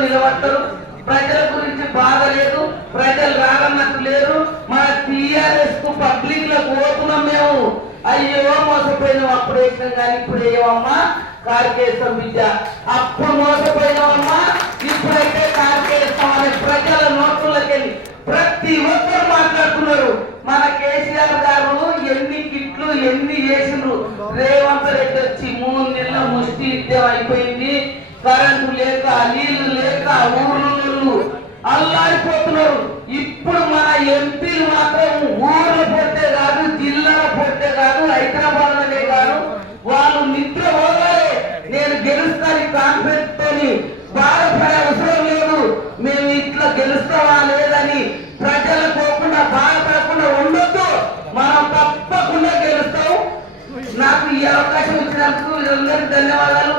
నిలబడతారు. ప్రజల గురించి బాధ లేదు. ప్రజలు రాగన్నట్టు లేరు. మన టీఆర్ఎస్కు పబ్లిక్లో పోతున్నాం మేము. అయ్యో మోసపోయినాం అప్పుడు వేసినాం కానీ ఇప్పుడు ఏమమ్మా? కార్కేశం విద్య. అప్పుడు మోసపోయినామమ్మా? ఇప్పుడైతే కార్కేశం అనే ప్రజల నోట్లకెళ్ళి ప్రతి ఒక్కరు మాట్లాడుతున్నారు. మన కేసీఆర్ గారు ఎన్ని కిట్లు ఎన్ని చేసిండ్రు రేవంత్ రెడ్డి వచ్చి మూడు నెలల ముష్టి యుద్ధం అయిపోయింది. కరెంటు లేక నీళ్ళు లేక ఊర్లు. అల్లాడిపోతున్నారు ఇప్పుడు మన ఎంపీలు మాత్రం ఊర్లు పోతే కాదు జిల్లాల పోతే కాదు హైదరాబాద్ అనే కాదు. వాళ్ళు నిద్ర పోగాలి నేను గెలుస్తాను కాన్ఫిడెన్స్ తోని బాధపడే అవసరం లేదు. మేము ఇట్లా గెలుస్తావా లేదని ప్రజలు పోకుండా బాధపడకుండా ఉండొద్దు. మనం తప్పకుండా గెలుస్తాం. నాకు ఈ అవకాశం ఇచ్చినందుకు అందరికీ ధన్యవాదాలు.